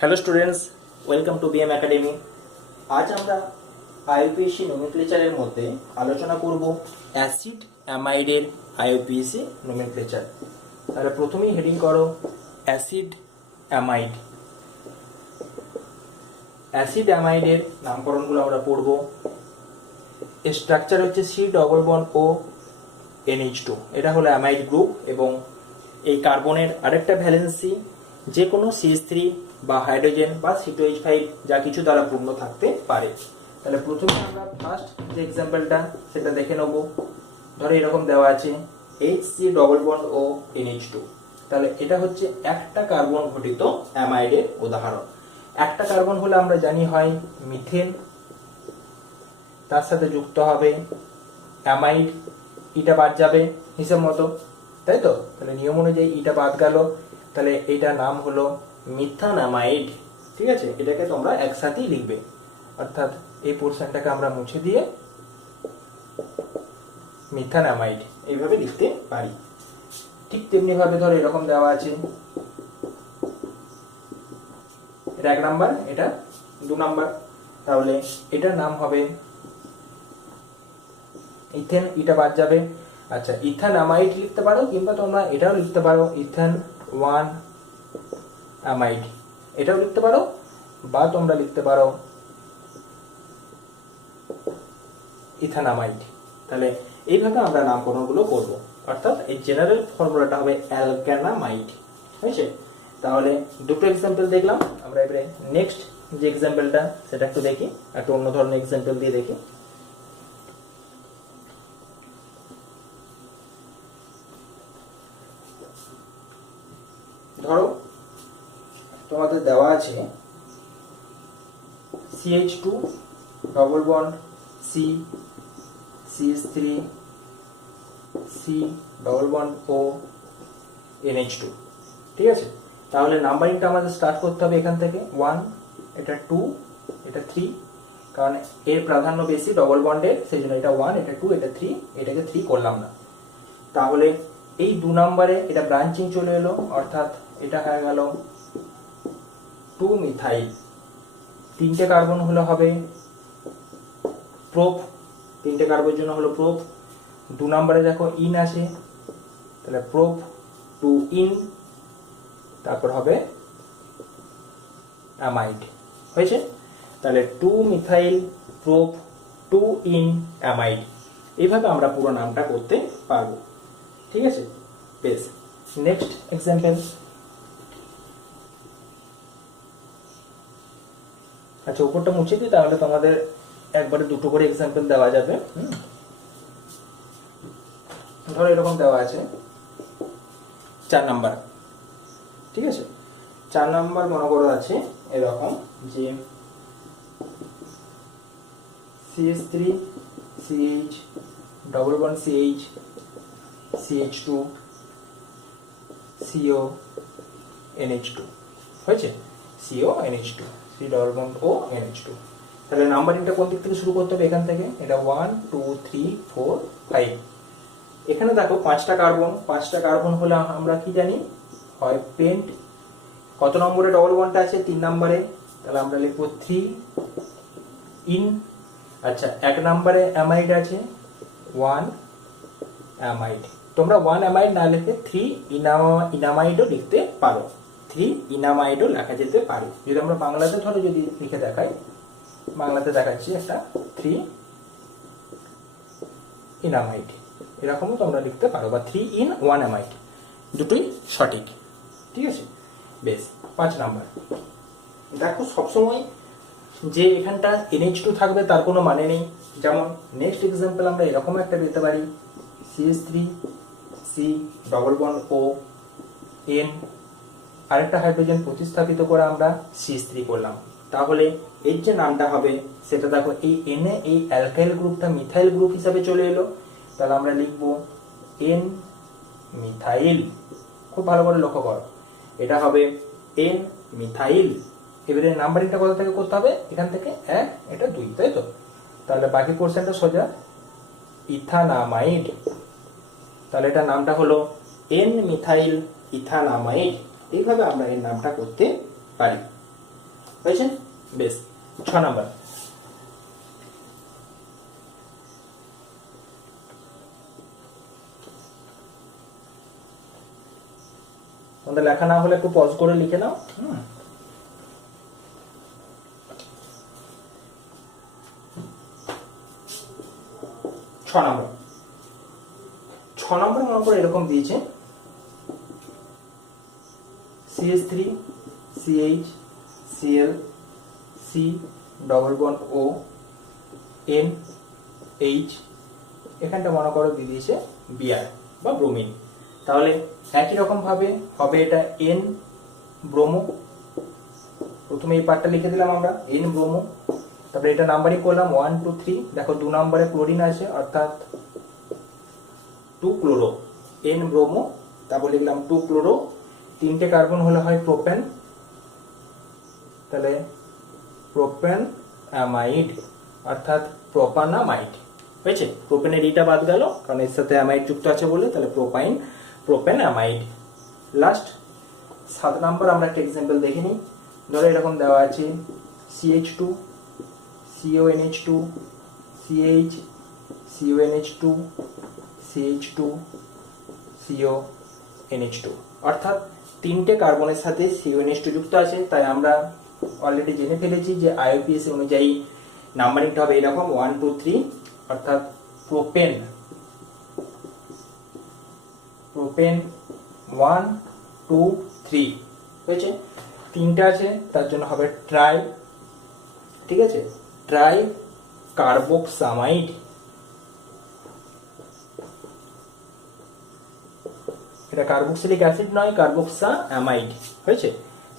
Hello students, welcome to BM academy. আজ আমরা আইইউপিএসসি নোমেনক্লেচারের মধ্যে আলোচনা করব অ্যাসিড অ্যামাইডের আইইউপিএসসি নোমেনক্লেচার। তাহলে প্রথমেই হেডিং করো অ্যাসিড অ্যামাইড। অ্যাসিড অ্যামাইডের নামকরণগুলো আমরা পড়ব। এর স্ট্রাকচার হচ্ছে C+O NH2, এটা হলো অ্যামাইড গ্রুপ এবং এই কার্বনের আরেকটা ভ্যালেন্সি যে কোনো CH3 বা হাইড্রোজেন বা C2H5 যা কিছু দ্বারা পূর্ণ থাকতে পারে। তাহলে প্রথমে আমরা ফার্স্ট যে এক্সাম্পলটা সেটা দেখে নেব। ধরো এরকম দেওয়া আছে HC+O NH2। তাহলে এটা হচ্ছে একটা কার্বন ঘটিত অ্যামাইডের উদাহরণ। একটা কার্বন হলে আমরা জানি হয় মিথেন, তার সাথে যুক্ত হবে অ্যামাইড, ইটা বাদ যাবে হিসাব মতো, তাই তো? তাহলে নিয়ম অনুযায়ী ইটা বাদ গেল, তাহলে এইটার নাম হলো মিথানামাইড। ঠিক আছে, এটাকে তোমরা একসাথেই লিখবে, অর্থাৎ এই পোর্শনটাকে আমরা মুছে দিয়ে মিথানামাইড এইভাবে লিখতে পারি। ঠিক তেমনি ভাবে ধরো এরকম দেওয়া আছে, এটা 1 নাম্বার, এটা 2 নাম্বার, তাহলে এটার নাম হবে ইথেন, ইটা বাদ যাবে। আচ্ছা, ইথানামাইড লিখতে পারো, কিংবা তোমরা এটাও লিখতে পারো ইথেন 1 অ্যামাইড, এটাও লিখতে পারো, বা তোমরা লিখতে পারো ইথানামাইড। তাহলে এইভাবে আমরা নামকরণগুলো করব, অর্থাৎ এই জেনারেল ফর্মুলাটা হবে অ্যালকানামাইড। হয়েছে? তাহলে দুটো এক্সাম্পল দেখলাম, আমরা এবারে নেক্সট যে এক্সাম্পলটা সেটা একটু দেখি, একটা অন্য ধরনের এক্সাম্পল দিয়ে দেখি। ধরো তোমাদের দেওয়া আছে CH2 double bond C, CH3 C double bond O NH2। ঠিক আছে, তাহলে নাম্বারিংটা আমাদের স্টার্ট করতে হবে এখান থেকে 1, এটা 2, এটা 3, কারণ এর প্রাধান্য বেশি ডবল বন্ডের, সেই জন্য এটা 1, এটা 2, এটা 3, এটাকে 3 করলাম না। তাহলে এই 2 নম্বরে এটা ব্রাঞ্চিং চলে এলো, অর্থাৎ এটা হয়ে গেল 2 মিথাইল। 3টে কার্বন হলো হবে প্রোপ, 3টে কার্বনের জন্য হলো প্রোপ। 2 নম্বরে দেখো ইন আছে, তাহলে প্রোপ 2 ইন, তারপর হবে অ্যামাইড। হয়েছে? তাহলে 2 মিথাইল প্রোপ 2 ইন অ্যামাইড, এইভাবে আমরা পুরো নামটা করতে পারবো। ঠিক আছে, বেশ। Next example. আচ্ছা, উপরটা মুছে দিই, তাহলে তোমাদের একবারে দুটো করে এক্সাম্পল দেওয়া যাবে। ধরো এরকম দেওয়া আছে 4 নাম্বার। ঠিক আছে, 4 নাম্বার মনে করো আছে এরকম যে CH3 CH double bond CH CH2 CO NH2। হয়েছে? CO NH2, C double bond O NH2। তাহলে নাম্বারিংটা কোন দিক থেকে শুরু করতে হবে? এখান থেকে। এটা 1 2 3 4 5। এখানে দেখো 5টা কার্বন, 5টা কার্বন হলে আমরা কি জানি হয় পেন্ট। কত নম্বরে ডবল বন্ডটা আছে? 3 নম্বরে, তাহলে আমরা লিখবো 3 ইন। আচ্ছা, 1 নম্বরে অ্যামাইড আছে 1 অ্যামাইড। তোমরা 1 অ্যামাইড না লিখে 3 ইনামাইডও লিখতে পারো, 3 ইনামাইডও লেখা যেতে পারে। যদি আমরা বাংলাতে ধরো যদি লিখে দেখাই, বাংলাতে দেখাচ্ছি একটা 3 ইনামাইড, এরকমও তোমরা লিখতে পারো, বা 3 ইন 1 অ্যামাইড, দুটোই সঠিক। ঠিক আছে, বেশ। 5 নাম্বার দেখো, সবসময় যে এখানটা NH2 থাকবে তার কোনো মানে নেই। যেমন নেক্সট এক্সাম্পল আমরা এরকম একটা পেতে পারি CH3 C double bond O N, আরেকটা হাইড্রোজেন প্রতিস্থাপিত করে আমরা CH3 করলাম। তাহলে এর যে নামটা হবে সেটা দেখো, এই N এ এই অ্যালকাইল গ্রুপটা মিথাইল গ্রুপ হিসাবে চলে এলো, তাহলে আমরা লিখব N মিথাইল। খুব ভালো করে লক্ষ্য করো, এটা হবে N মিথাইল। এবারে নাম্বারিংটা কোথা থেকে করতে হবে? এখান থেকে 1, এটা 2, তাই তো? তাহলে বাকি পোর্শনটা সোজা ইথানামাইড। তাহলে এটার নামটা হলো N মিথাইল ইথানামাইড। এইভাবে আমরা এর নামটা করতে পারি। হয়েছে? বেশ। 6 নাম্বার, তোমাদের লেখা না হলে একটু পজ করে লিখে নাও। 6 নম্বর, 6 নম্বর মনে করে এরকম দিয়েছে CH3 CH Cl C double bond O N H, এখানটা মনে করো দিয়ে দিয়েছে বিআর বা ব্রোমিন। তাহলে একই রকম ভাবে হবে এটা N ব্রোমো, প্রথমে এই পার্টটা লিখে দিলাম আমরা N ব্রোমো, তারপরে এটা নাম্বারিং করলাম 1 2 3, দেখো 2 নম্বরে ক্লোরিন আছে অর্থাৎ 2 ক্লোরো N ব্রোমো, তারপর লিখলাম 2 ক্লোরো, 3টে কার্বন হলে হয় প্রোপেন, তাহলে প্রোপেন অ্যামাইড অর্থাৎ প্রোপানামাইড হয়েছে। প্রোপেনের ইটা বাদ গেল কারণ এর সাথে অ্যামাইড যুক্ত আছে বলে, তাহলে প্রোপেন অ্যামাইড। লাস্ট 7 নম্বর আমরা একটা এক্সাম্পল দেখে নিই। ধরো এরকম দেওয়া আছে CH2 CONH2 CH CONH2 CH2 CONH2, অর্থাৎ 3টে কার্বনের সাথে CONH2 যুক্ত আছে। তাই আমরা অলরেডি জেনে ফেলেছি যে IUPAC অনুযায়ী নাম্বারিংটা হবে এরকম 1 2 3, অর্থাৎ প্রোপেন 1 2 3 হয়েছে। 3টে আছে তার জন্য হবে ট্রাই, ঠিক আছে, ট্রাই কার্বক্সামাইড, এটা কার্বক্সিলিক অ্যাসিড নয়, কার্বক্সা অ্যামাইড হয়েছে,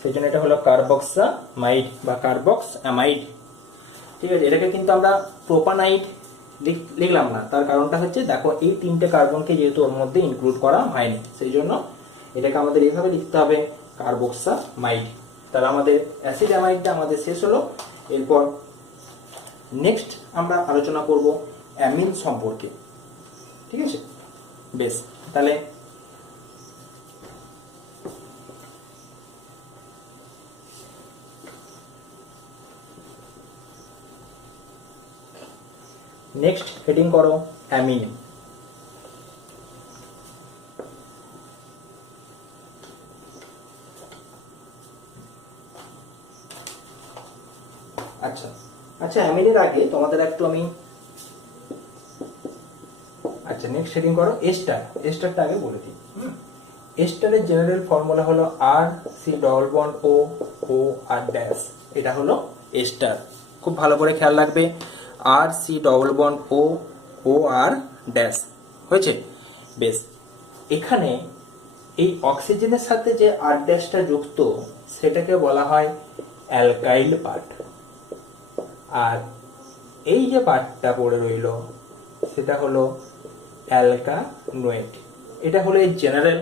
সেই জন্য এটা হলো কার্বক্সামাইড বা কার্বক্স অ্যামাইড, ঠিক আছে। এটাকে কিন্তু আমরা প্রোপানাইড লিখলাম না, তার কারণটা হচ্ছে দেখো এই 3টে কার্বনকে যেহেতু ওর মধ্যে ইনক্লুড করা হয়নি, সেই জন্য এটাকে আমাদের এইভাবে লিখতে হবে কার্বক্সামাইড। তাহলে আমাদের অ্যাসিড অ্যামাইডটা আমাদের শেষ হলো। এরপর নেক্সট আমরা আলোচনা করব অ্যামিন সম্পর্কে, ঠিক আছে। বেশ, তাহলে নেক্সট হেডিং করো অ্যামিন। আচ্ছা আচ্ছা, অ্যামিনের আগে তোমাদের একটু আমি আচ্ছা নেক্সট হেডিং করো এস্টার। এস্টারটা আগে বলে দিই। এস্টারের জেনারেল ফর্মুলা হলো আর সি ডবল বন্ড ও ও আর ড্যাশ, এটা হলো এস্টার। খুব ভালো করে খেয়াল রাখবে, আর সি ডবল বন্ড ও ও আর ড্যাশ হয়েছে। বেশ, এখানে এই অক্সিজেনের সাথে যে আর ড্যাশটা যুক্ত সেটাকে বলা হয় অ্যালকাইল পার্ট, আর এই যে পার্টটা পড়ে রইল সেটা হলো অ্যালকানোয়েট। এটা হলো এর জেনারেল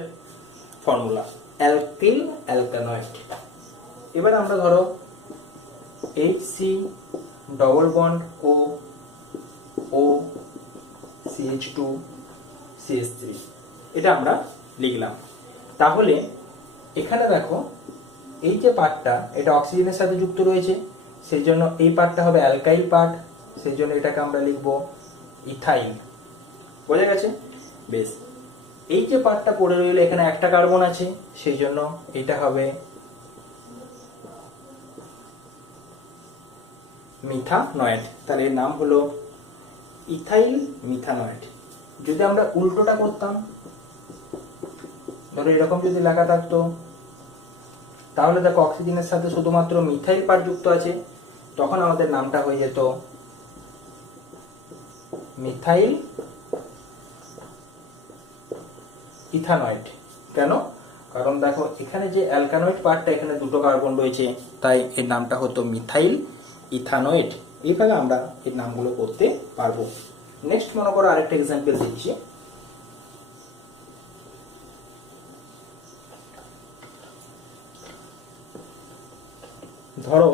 ফর্মুলা, অ্যালকিল অ্যালকানোয়েট। এবার আমরা ধরো HC ডবল বন্ড ও ও CH2 CH3, এটা আমরা লিখলাম। তাহলে এখানে দেখো এই যে পার্টটা এটা অক্সিজেনের সাথে যুক্ত রয়েছে, সেই জন্য এই পার্টটা হবে অ্যালকাইল পার্ট, সেই জন্য এটাকে আমরা লিখবো ইথাইল। বোঝা গেছে? বেশ, এই যে পার্টটা পড়ে রইল এখানে একটা কার্বন আছে, সেই জন্য এটা হবে মিথানয়েড, তাহলে এর নাম হলো ইথাইল মিথানয়েড। যদি আমরা উল্টোটা করতাম, ধরো এরকম যদি লেখা থাকতো, তাহলে দেখো অক্সিজেনের সাথে শুধুমাত্র মিথাইল পার্ট যুক্ত আছে, তখন আমাদের নামটা হয়ে যেত মিথাইল ইথানয়েড। কেন? কারণ দেখো এখানে যে অ্যালকানয়েড পার্টটা, এখানে দুটো কার্বন রয়েছে, তাই এর নামটা হতো মিথাইল ইথানয়েড। এইভাবে আমরা এর নামগুলো করতে পারবো। নেক্সট মনে করো আরেকটা এক্সাম্পল দিচ্ছি। ধরো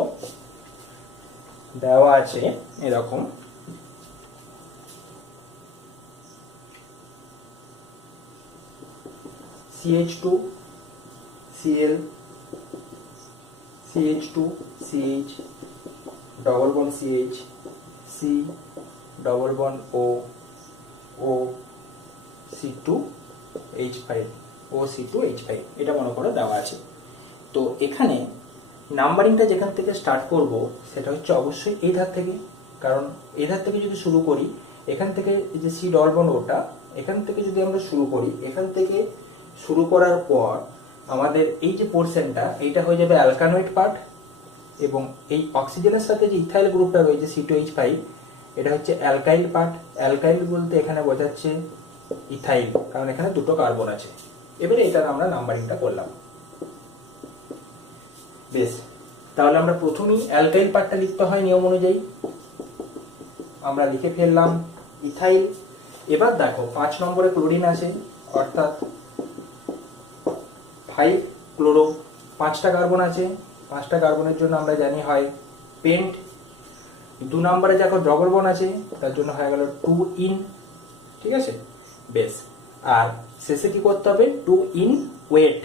দেওয়া আছে এরকম CH2 Cl CH2 CH double bond CH C double bond O O C2 H5 OC2 H5 এটা মনে করে দেওয়া আছে। তো এখানে নাম্বারিংটা যেখান থেকে স্টার্ট করব সেটা হচ্ছে অবশ্যই এই ধার থেকে, কারণ এই ধার থেকে যদি শুরু করি, এখান থেকে এই যে সি ডবল বন্ড ওটা, এখান থেকে যদি আমরা শুরু করি, এখান থেকে শুরু করার পর আমাদের এই যে পোর্শনটা এইটা হয়ে যাবে অ্যালকানোয়েট পার্ট, এবং এই অক্সিজেনের সাথে যে ইথাইল গ্রুপটা রয়েছে C2H5 এটা হচ্ছে অ্যালকাইল পার্ট। অ্যালকাইল বলতে এখানে বোঝাচ্ছে ইথাইল, কারণ এখানে দুটো কার্বন আছে। এবারে এটার আমরা নাম্বারিংটা করলাম। বেশ, তাহলে আমরা প্রথমেই অ্যালকাইল পার্টটা লিখতে হয় নিয়ম অনুযায়ী, আমরা লিখে ফেললাম ইথাইল। এবার দেখো 5 নম্বরে ক্লোরিন আছে, অর্থাৎ 5 ক্লোরো, 5টা কার্বন আছে, 5টা কার্বনের জন্য আমরা জানি হয় পেন্ট। 2 নম্বরে দেখো ডবল বন্ড আছে, তার জন্য হয়ে গেল 2 ইন, ঠিক আছে। বেশ, আর শেষে কি করতে হবে, 2 ইন ওয়েট,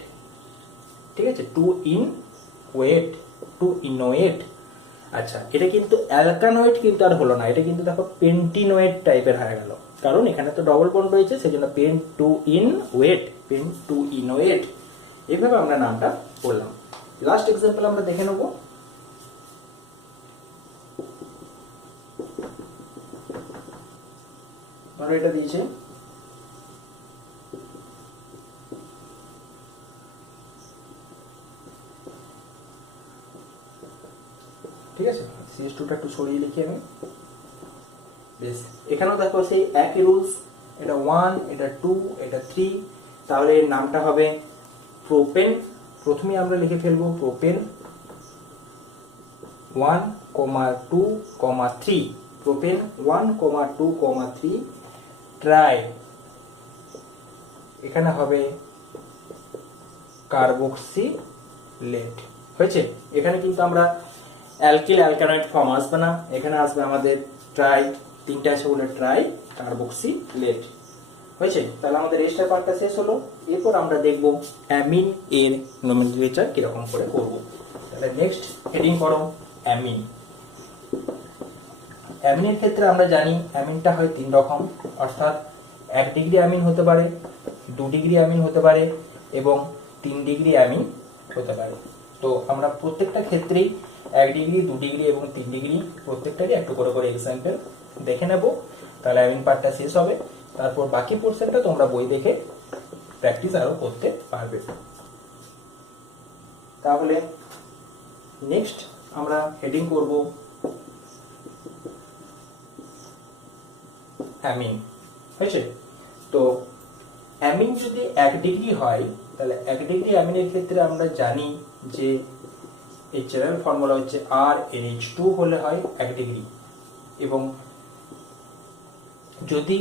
ঠিক আছে, 2 ইন ওয়েট, 2 ইনোয়েট। আচ্ছা, এটা কিন্তু অ্যালকানোয়েট কিন্তু আর হলো না, এটা কিন্তু দেখো পেন্টিনোয়েট টাইপের হয়ে গেল, কারণ এখানে তো ডবল বন্ড রয়েছে, সেজন্য পেন 2 ইন ওয়েট, পেন 2 ইনোয়েট। এইভাবে আমরা নামটা বললাম। লাস্ট এক্সাম্পল আমরা দেখে নেব। ধরো এটা দিয়েছে ঠিক আছে, CH2টা একটু সরিয়ে লিখি আমি। বেশ, এখানেও দেখো সেই একই রুলস, এটা 1, এটা 2, এটা 3, তাহলে এর নামটা হবে প্রোপেন। প্রথমে আমরা লিখে ফেলবো প্রোপেন 1, 2, 3, প্রোপেন 1, 2, 3 ট্রাই, এখানে হবে কার্বক্সিলেট। হয়েছে, এখানে কিন্তু আমরা অ্যালকিল অ্যালকানয়েড ফর্ম আসবে না, এখানে আসবে আমাদের ট্রাই, 3টা আছে বলে ট্রাই কার্বক্সিলেট। হয়েছে, তাহলে আমাদের এস্টার পার্টটা শেষ হলো। এরপর আমরা দেখব অ্যামিন এর নোমেনক্লেচার কিরকম করে করব। তাহলে নেক্সট হেডিং করো অ্যামিন। অ্যামিনের ক্ষেত্রে আমরা জানি অ্যামিনটা হয় 3 রকম, অর্থাৎ 1 ডিগ্রি অ্যামিন হতে পারে, 2 ডিগ্রি অ্যামিন হতে পারে এবং 3 ডিগ্রি অ্যামিন হতে পারে। তো আমরা প্রত্যেকটা ক্ষেত্রেই 1 ডিগ্রি, 2 ডিগ্রি এবং 3 ডিগ্রি প্রত্যেকটারই একটু করে করে এক্সাম্পল দেখে নেব। তাহলে অ্যামিন পার্টটা শেষ হবে, তারপর বাকি পোর্শনটা তোমরা বই দেখে প্র্যাকটিস আরো করতে পারবে। তাহলে নেক্সট আমরা হেডিং করব অ্যামিন। হয়েছে, তো অ্যামিন যদি 1 ডিগ্রি হয়, তাহলে 1 ডিগ্রি অ্যামিনের ক্ষেত্রে আমরা জানি যে এই জেনারেল ফর্মুলা হচ্ছে RNH2 হলে হয় 1 ডিগ্রি, এবং যদি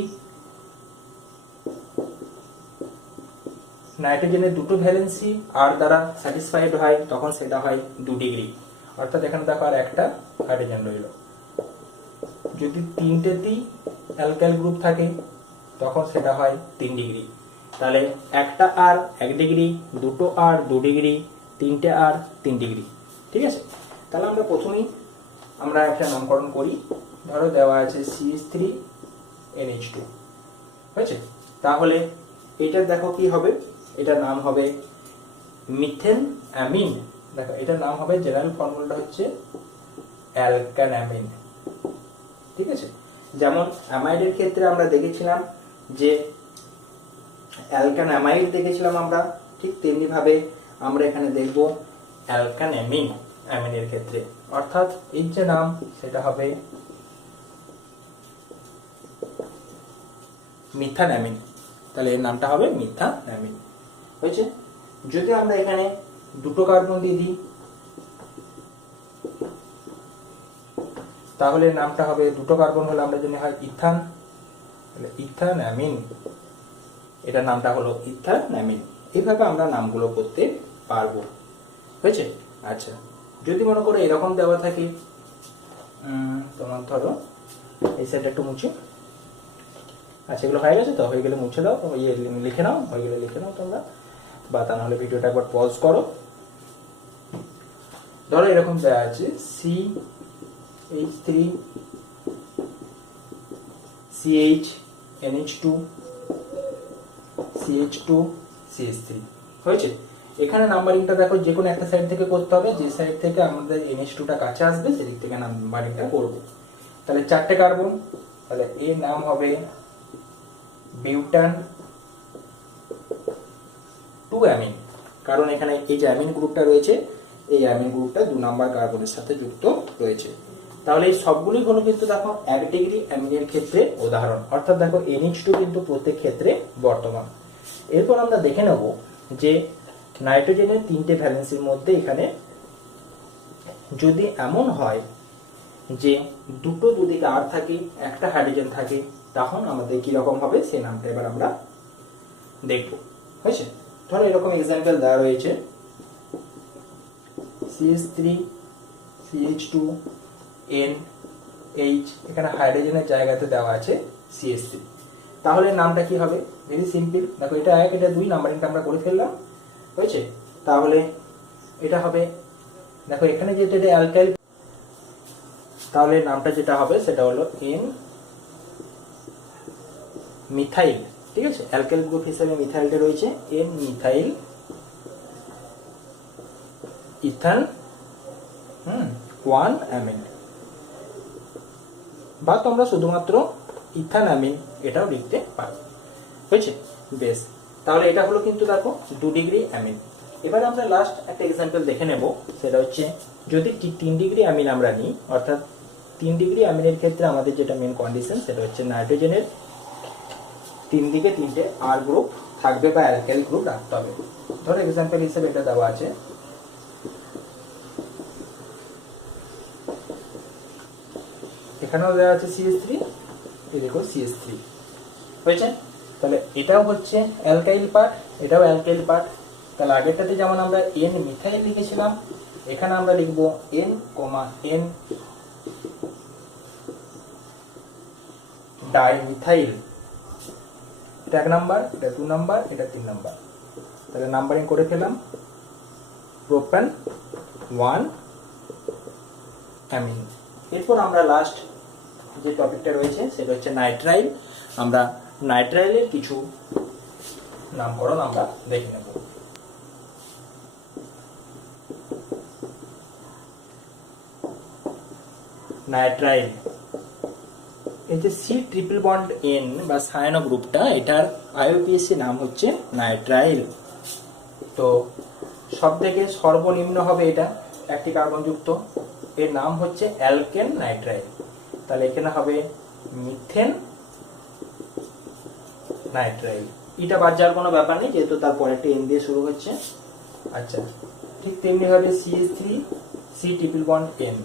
নাইট্রোজেনের দুটো ভ্যালেন্সি R দ্বারা স্যাটিসফাইড হয় তখন সেটা হয় 2 ডিগ্রি, অর্থাৎ এখানে দেখো আর একটা হাইড্রোজেন রইল। যদি 3টেতেই অ্যালকাইল গ্রুপ থাকে তখন সেটা হয় 3 ডিগ্রি। তাহলে একটা R 1 ডিগ্রি, দুটো R 2 ডিগ্রি, 3টে R 3 ডিগ্রি, ঠিক আছে। তাহলে আমরা প্রথমেই আমরা একটা নামকরণ করি। ধরো দেওয়া আছে CH3NH2, হয়েছে, তাহলে এটার দেখো কি হবে, এটার নাম হবে মিথেন অ্যামিন। দেখো এটার নাম হবে, জেনারেল ফর্মুলাটা হচ্ছে অ্যালকানামিন, ঠিক আছে। যেমন অ্যামাইডের ক্ষেত্রে আমরা দেখেছিলাম যে অ্যালকানামাইড দেখেছিলাম আমরা, ঠিক তেমনি ভাবে আমরা এখানে দেখব অ্যালকানামিন অ্যামিনের ক্ষেত্রে, অর্থাৎ এর যে নাম সেটা হবে মিথানামিন। তাহলে এর নামটা হবে মিথানামিন। হয়েছে, যদি আমরা এখানে দুটো কার্বন দিয়ে দিই তাহলে নামটা হবে, দুটো কার্বন হলে আমরা জানি হয় ইথান, তাহলে ইথানামিন, এটার নামটা হলো ইথানামিন। এইভাবে আমরা নামগুলো করতে পারবো। হয়েছে, আচ্ছা, যদি মনে করো এরকম দেওয়া থাকে, তোমার ধরো এই সাইডটা একটু মুছে, আচ্ছা এগুলো হয়ে গেছে তো, হয়ে গেলে মুছে দাও, ইয়ে লিখে নাও, হয়ে গেলে লিখে নাও তোমরা, বা তা নাহলে ভিডিওটা একবার পজ করো। ধরো এরকম দেওয়া আছে CH3 CH NH2 CH2 CH3 হয়েছে। এখানে নাম্বারিংটা দেখো যে কোনো একটা সাইড থেকে করতে হবে, যে সাইড থেকে আমাদের NH2 টা কাছে আসবে সেদিক থেকে নাম্বারিংটা করব। তাহলে 4টে কার্বন, তাহলে এর নাম হবে বিউটান 2 অ্যামিন, কারণ এখানে এই যে অ্যামিন গ্রুপটা রয়েছে এই অ্যামিন গ্রুপটা 2 নাম্বার কার্বনের সাথে যুক্ত রয়েছে। তাহলে এই সবগুলি হলো কিন্তু দেখো 1 ডিগ্রি অ্যামিনের ক্ষেত্রে উদাহরণ, অর্থাৎ দেখো NH2 কিন্তু প্রত্যেক ক্ষেত্রে বর্তমান। এরপর আমরা দেখে নেব যে নাইট্রোজেনের 3টে ভ্যালেন্সির মধ্যে এখানে যদি এমন হয় যে দুটো দুদিকে আর থাকে, একটা হাইড্রোজেন থাকে, তখন আমাদের কি রকম হবে সেই নামটা এবার আমরা দেখব। হয়েছে, ধরো এরকম এক্সাম্পল দেওয়া রয়েছে CH3 CH2 NH, এখানে হাইড্রোজেনের জায়গাতে দেওয়া আছে CH3, তাহলে নামটা কি হবে? ভেরি সিম্পল, দেখো এটা 1 এটা 2 নাম্বারিংটা আমরা করে ফেললাম। হয়েছে, তাহলে এটা হবে, দেখো এখানে যেটা এটা অ্যালকাইল, তাহলে নামটা যেটা হবে সেটা হলো N মিথাইল। ঠিক আছে, অ্যালকাইল গ্রুপ হিসেবে মিথাইলটা রয়েছে, N মিথাইল ইথান 1 অ্যামিন, বা তোমরা শুধুমাত্র ইথান অ্যামিন এটাও লিখতে পারো। হয়েছে, বেশ, তাহলে এটা হলো কিন্তু দেখো 2 ডিগ্রি অ্যামিন। এবার আমরা লাস্ট একটা এক্সাম্পল দেখে নেব, সেটা হচ্ছে যদি 3 ডিগ্রি অ্যামিন আমরা নিই, অর্থাৎ 3 ডিগ্রি অ্যামিনের ক্ষেত্রে আমাদের যেটা মেন কন্ডিশন সেটা হচ্ছে নাইট্রোজেনের 3 দিকে 3টে আর গ্রুপ থাকবে বা অ্যালকাইল গ্রুপ রাখতে হবে। ধরো এক্সাম্পল হিসেবে এটা দেওয়া আছে এখানেও দেওয়া আছে CH3, এই দেখো CH3 হয়েছে। তাহলে এটাও হচ্ছে অ্যালকাইল পার্ট, এটাও অ্যালকাইল পার্ট। তাহলে আগেরটাতে যেমন আমরা N মিথাইল লিখেছিলাম, এখানে আমরা লিখব N, N ডাইমিথাইল। এটা 1 নাম্বার, এটা 2 নাম্বার, এটা 3 নাম্বার। তাহলে নাম্বারিং করে ফেলাম, প্রোপান 1 অ্যামিন। এরপর আমরা লাস্ট যে টপিকটা রয়েছে সেটা হচ্ছে নাইট্রাইল। আমরা নাইট্রাইলের কিছু নামকরণ আমরা দেখে নেব। নাইট্রাইল, এই যে C++N বা সায়ানো গ্রুপটা, এটার IUPAC নাম হচ্ছে নাইট্রাইল। তো সব থেকে সর্বনিম্ন হবে এটা, একটি কার্বন যুক্ত, এর নাম হচ্ছে অ্যালকেন নাইট্রাইল। তাহলে এখানে হবে মিথেন নাইট্রাইল। এটা বাদ যাওয়ার কোনো ব্যাপার নেই, যেহেতু তারপরে একটা N দিয়ে শুরু হচ্ছে। আচ্ছা, ঠিক তেমনি হবে CH3 C++N,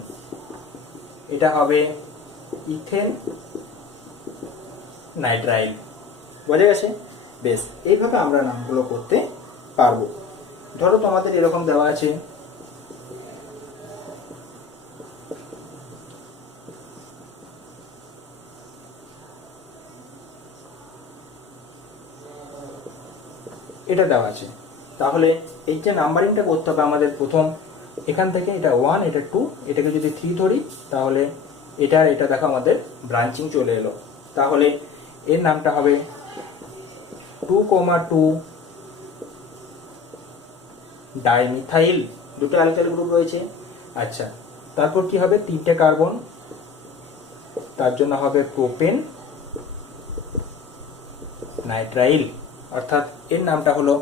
এটা হবে ইথেন নাইট্রাইল। বোঝা গেছে? বেশ, এইভাবে আমরা নামগুলো করতে পারবো। ধরো তোমাদের এরকম দেওয়া আছে এটা দেওয়া আছে, তাহলে এই যে নাম্বারিংটা করতে হবে আমাদের প্রথম এখান থেকে, এটা 1 এটা 2, এটাকে যদি 3 ধরি তাহলে এটা দেখো আমাদের ব্রাঞ্চিং চলে এলো। তাহলে এর নামটা হবে 2,2 ডাইমিথাইল, দুটো অ্যালকাইল গ্রুপ রয়েছে। আচ্ছা, তারপর কি হবে? 3টে কার্বন, তার জন্য হবে প্রোপেন নাইট্রাইল, অর্থাৎ এর নামটা হলো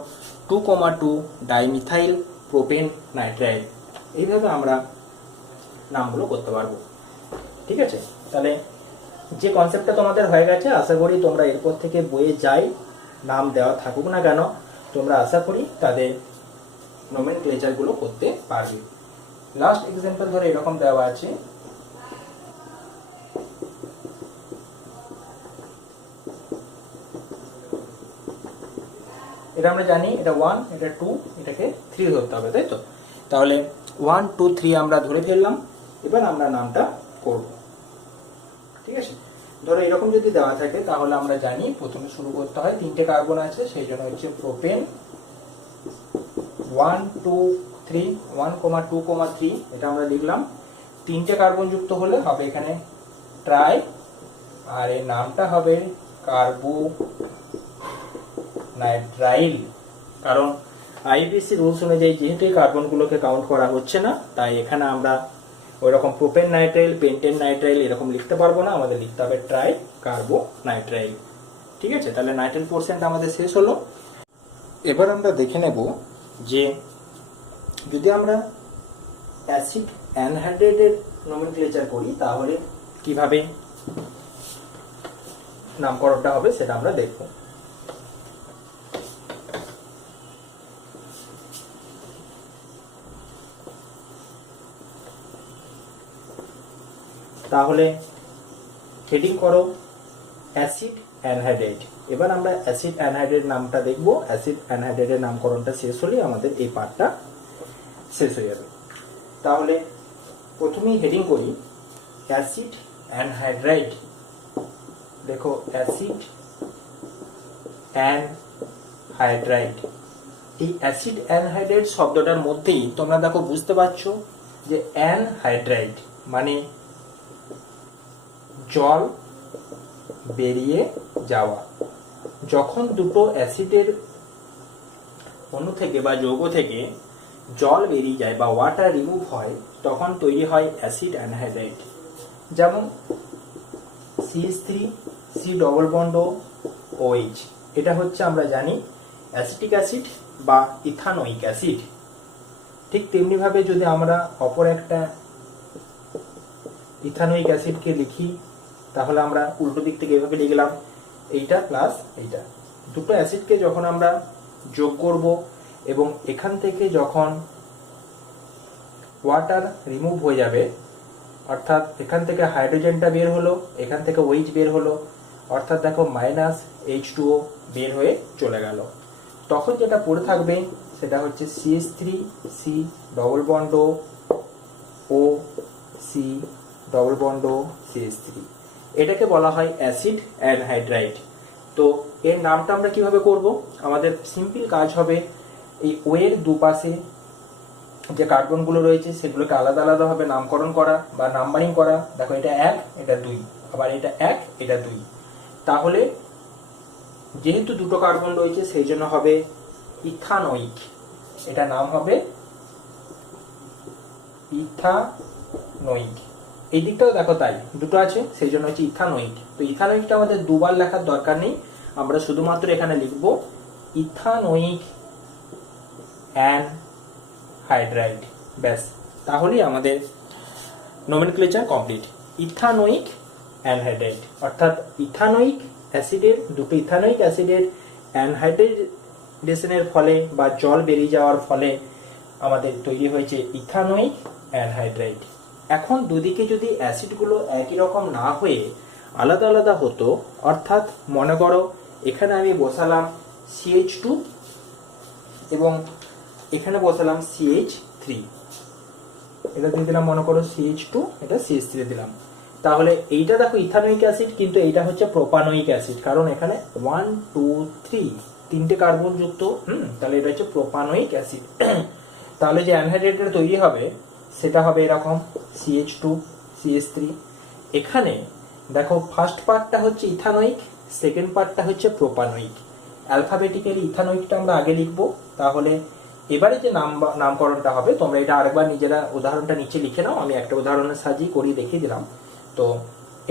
2,2 ডাইমিথাইল প্রোপেন নাইট্রাইল। এইভাবে আমরা নামগুলো করতে পারবো। ঠিক আছে, তাহলে যে কনসেপ্টটা তোমাদের হয়ে গেছে, আশা করি তোমরা এরপর থেকে বইয়ে যাই নাম দেওয়া থাকুক না কেন, তোমরা আশা করি তাদের নোমেনক্লেচার গুলো করতে পারবে। লাস্ট এক্সাম্পল ধরে এরকম দেওয়া আছে এটা আমরা জানি, এটা 1 এটা 2, এটাকে 3 ধরতে হবে, তাই তো? তাহলে 1 2 3 আমরা ধরে ফেললাম, এবার আমরা নামটা করব। ঠিক আছে, ধরো এরকম যদি দেওয়া থাকে তাহলে আমরা জানি প্রথমে শুরু করতে হয়, 3টে কার্বন আছে সেই জন্য হচ্ছে প্রোপেন 1 2 3 1 2 3 এটা আমরা লিখলাম। তিনটে কার্বন যুক্ত হলে হবে এখানে ট্রাই, আর এর নামটা হবে কার্বোনাইট্রাইল। কারণ আইপিসি রুলস অনুযায়ী যেহেতু এই কার্বনগুলোকে কাউন্ট করা হচ্ছে না, তাই এখানে আমরা ওইরকম প্রোপেন নাইট্রাইল, পেন্টেন নাইট্রাইল এরকম লিখতে পারবো না, আমাদের লিখতে হবে ট্রাই কার্বোনাইট্রাইল। ঠিক আছে, তাহলে নাইট্রাইল পোর্শনটা আমাদের শেষ হলো। এবার আমরা দেখে নেব যে যদি আমরা অ্যাসিড অ্যানহাইড্রেটের নোমেনক্লেচার করি তাহলে কিভাবে নামকরণটা হবে সেটা আমরা দেখব। তাহলে হেডিং করো অ্যাসিড অ্যানহাইড্রেট। এবার আমরা অ্যাসিড অ্যানহাইড্রেট নামটা দেখব। অ্যাসিড অ্যানহাইড্রেটের নামকরণটা শেষ হলে আমাদের এই পার্টটা শেষ হয়ে যাবে। তাহলে প্রথমেই হেডিং করি অ্যাসিড অ্যানহাইড্রাইট। দেখো অ্যাসিড অ্যানহাইড্রাইট, এই অ্যাসিড অ্যানহাইড্রাইট শব্দটার মধ্যেই তোমরা দেখো বুঝতে পারছো যে অ্যানহাইড্রাইট মানে জল বেরিয়ে যাওয়া। যখন দুটো অ্যাসিডের অণু থেকে বা যৌগ থেকে জল বেরিয়ে যায় বা ওয়াটার রিমুভ হয়, তখন তৈরি হয় অ্যাসিড অ্যানহাইড্রাইট। যেমন CH3 C double bond OH, এটা হচ্ছে আমরা জানি অ্যাসিটিক অ্যাসিড বা ইথানোয়িক অ্যাসিড। ঠিক তেমনি ভাবে যদি আমরা অপর একটা ইথানোয়িক অ্যাসিডকে লিখি তাহলে আমরা উল্টো দিক থেকে এভাবে লিখলাম, এইটা প্লাস এইটা। দুটো অ্যাসিডকে যখন আমরা যোগ করব এবং এখান থেকে যখন ওয়াটার রিমুভ হয়ে যাবে, অর্থাৎ এখান থেকে হাইড্রোজেনটা বের হলো, এখান থেকে OH বের হলো, অর্থাৎ দেখো -H2O বের হয়ে চলে গেল, তখন যেটা পড়ে থাকবে সেটা হচ্ছে CH3 C double bond O C double bond CH3। এটাকে বলা হয় অ্যাসিড অ্যানহাইড্রাইট। তো এর নামটা আমরা কিভাবে করব? আমাদের সিম্পল কাজ হবে এই ও এর দুপাশে যে কার্বনগুলো রয়েছে সেগুলোকে আলাদা আলাদা ভাবে নামকরণ করা বা নাম্বারিং করা। দেখো এটা 1, এটা 2, আবার এটা 1, এটা 2। তাহলে যেহেতু দুটো কার্বন রয়েছে সেই জন্য হবে ইথানোয়িক, এটা নাম হবে ইথানোয়িক। এই দিকটাও দেখো তাই দুটো আছে সেই জন্য হচ্ছে ইথানোয়িক। তো ইথানোয়িকটা আমাদের দুবার লেখার দরকার নেই, আমরা শুধুমাত্র এখানে লিখব ইথানোয়িক অ্যানহাইড্রাইট, ব্যাস, তাহলেই আমাদের নোমেনক্লেচার কমপ্লিট। ইথানোয়িক অ্যানহাইড্রাইট অর্থাৎ ইথানোয়িক অ্যাসিডের, দুটো ইথানোয়িক অ্যাসিডের অ্যানহাইড্রেশনের ফলে বা জল বেরিয়ে যাওয়ার ফলে আমাদের তৈরি হয়েছে ইথানোয়িক অ্যানহাইড্রাইট। এখন দুদিকে যদি অ্যাসিডগুলো একই রকম না হয়ে আলাদা আলাদা হতো, অর্থাৎ মনে করো এখানে আমি বসালাম CH2 এবং এখানে বসালাম CH3, এটা দিয়ে দিলাম মনে করো CH2, এটা CH3 দিলাম, তাহলে এইটা দেখো ইথানোয়িক অ্যাসিড, কিন্তু এইটা হচ্ছে প্রোপানোয়িক অ্যাসিড, কারণ এখানে 1 2 3 তিনটে কার্বন যুক্ত, তাহলে এটা হচ্ছে প্রোপানোয়িক অ্যাসিড। তাহলে যে অ্যানহাইড্রেটটা তৈরি হবে সেটা হবে এরকম CH2 CH3। এখানে দেখো ফার্স্ট পার্টটা হচ্ছে ইথানোয়িক, সেকেন্ড পার্টটা হচ্ছে প্রোপানোয়িক। অ্যালফাবেটিক্যালি ইথানোয়িকটা আমরা আগে লিখবো। তাহলে এবারে যে নামকরণটা হবে, তোমরা এটা আরেকবার নিজেরা উদাহরণটা নিচে লিখে নাও, আমি একটা উদাহরণের সাহায্যে করিয়ে দেখিয়ে দিলাম। তো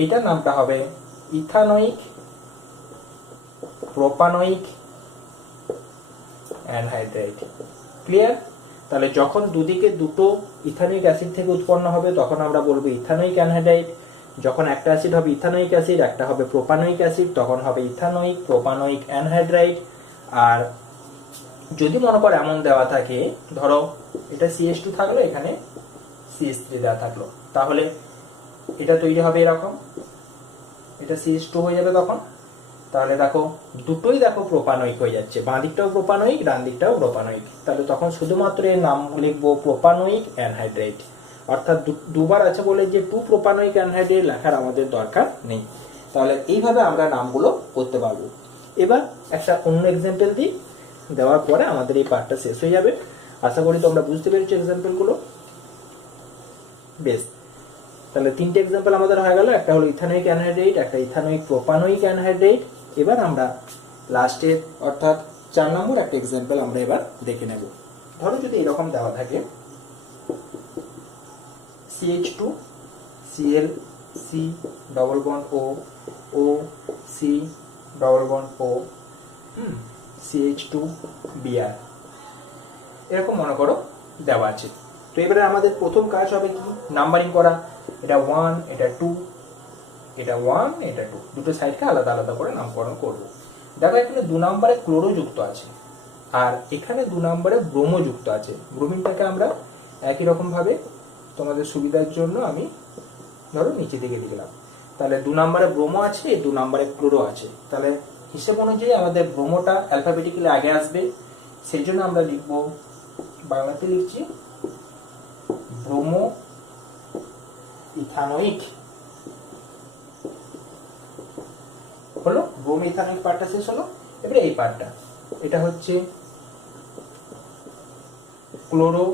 এইটার নামটা হবে ইথানোয়িক প্রোপানোয়িক অ্যানহাইড্রাইট। ক্লিয়ার? তাহলে যখন দুদিকে দুটো ইথানোয়িক অ্যাসিড থেকে উৎপন্ন হবে তখন আমরা বলবো ইথানোয়িক অ্যানহাইড্রাইট। যখন একটা অ্যাসিড হবে ইথানোয়িক অ্যাসিড, একটা হবে প্রোপানোয়িক অ্যাসিড, তখন হবে ইথানোয়িক প্রোপানোয়িক অ্যানহাইড্রাইট। আর যদি মনে করো এমন দেওয়া থাকে, ধরো এটা CH2 থাকলো, এখানে CH3 দেওয়া থাকলো, তাহলে এটা তৈরি হবে এরকম, এটা CH2 হয়ে যাবে তখন। তাহলে দেখো দুটোই দেখো প্রোপানোয়িক হয়ে যাচ্ছে, বাঁ দিকটাও প্রোপানোয়িক, ডান দিকটাও প্রোপানোয়িক, তাহলে তখন শুধুমাত্র এর নাম লিখবো প্রোপানোয়িক অ্যানহাইড্রাইট। অর্থাৎ দুবার আছে বলে যে 2 প্রোপানোয়িক অ্যানহাইড্রাইট লেখার আমাদের দরকার নেই। তাহলে এইভাবে আমরা নামগুলো করতে পারবো। এবার একটা অন্য এক্সাম্পল দিই, দেওয়ার পরে আমাদের এই পার্টটা শেষ হয়ে যাবে। আশা করি তোমরা বুঝতে পেরেছো এক্সাম্পলগুলো। বেশ, তাহলে তিনটে এক্সাম্পল আমাদের হয়ে গেল, একটা হলো ইথানোয়িক অ্যানহাইড্রাইড, একটা ইথানোয়িক প্রোপানোয়িক অ্যানহাইড্রাইড। এবার আমরা লাস্টের অর্থাৎ 4 নম্বর একটা এক্সাম্পল আমরা এবার দেখে নেব। ধরো যদি এরকম দেওয়া থাকে CH2 Cl C double bond O O C double bond O CH2 Br, এরকম মনে করো দেওয়া আছে। তো এবারে আমাদের প্রথম কাজ হবে কি, নাম্বারিং করা। এটা 1, এটা 2, এটা 1, এটা 2, দুটো সাইডকে আলাদা আলাদা করে নামকরণ করব। দেখো এখানে 2 নম্বরে ক্লোরো যুক্ত আছে আর এখানে 2 নম্বরে ব্রোমো যুক্ত আছে। ব্রোমিনটাকে আমরা একই রকম ভাবে তোমাদের সুবিধার জন্য আমি ধরো নিচে দিকে লিখলাম। তাহলে 2 নম্বরে ব্রোমো আছে, 2 নম্বরে ক্লোরো আছে। তাহলে হিসেব অনুযায়ী আমাদের ব্রোমোটা অ্যালফাবেটিক্যালি আগে আসবে, সেই জন্য আমরা লিখবো, বাংলাতে লিখছি ব্রোমো ইথানোয়িক। হলো ব্রোমো ইথানোয়িক পার্টটা শেষ হলো। এবারে এই পার্টটা, এটা হচ্ছে ক্লোরো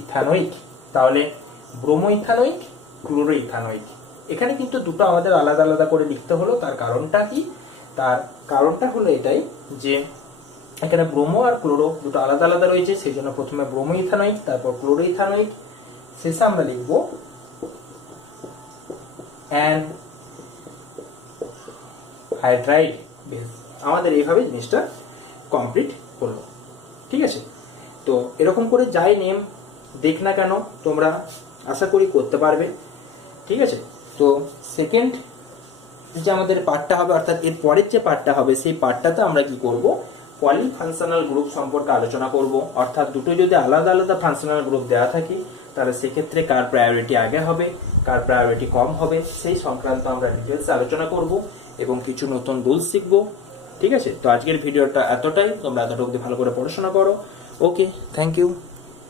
ইথানোয়িক। তাহলে ব্রোমো ইথানোয়িক, ক্লোরো ইথানোয়িক। এখানে কিন্তু দুটো আমাদের আলাদা আলাদা করে লিখতে হলো। তার কারণটা কি? তার কারণটা হলো এটাই যে এখানে ব্রোমো আর ক্লোরো দুটো আলাদা আলাদা রয়েছে, সেই জন্য প্রথমে ব্রোমো ইথানোয়িক, তারপর ক্লোরো ইথানোয়িক, শেষে আমরা লিখব অ্যানহাইড্রাইড। বেশ, আমাদের এইভাবে জিনিসটা কমপ্লিট হলো। ঠিক আছে, তো এরকম করে যাই নেম দেখ না কেন তোমরা আশা করি করতে পারবে। ঠিক আছে, তো সেকেন্ড যে আমাদের পার্টটা হবে, অর্থাৎ এর পরের যে পার্টটা হবে, সেই পার্টটাতে আমরা কি করব, পলিফাংশনাল গ্রুপ সম্পর্কে আলোচনা করব। অর্থাৎ দুটো যদি আলাদা আলাদা ফাংশনাল গ্রুপ দেওয়া থাকে তাহলে সেক্ষেত্রে কার প্রায়োরিটি আগে হবে, কার প্রায়োরিটি কম হবে, সেই সংক্রান্ত আমরা ডিটেলস আলোচনা করব এবং কিছু নতুন রুলস শিখবো। ঠিক আছে, তো আজকের ভিডিওটা এতটাই। তোমরা এতটুকু ভালো করে পড়াশোনা করো। ওকে, থ্যাংক ইউ।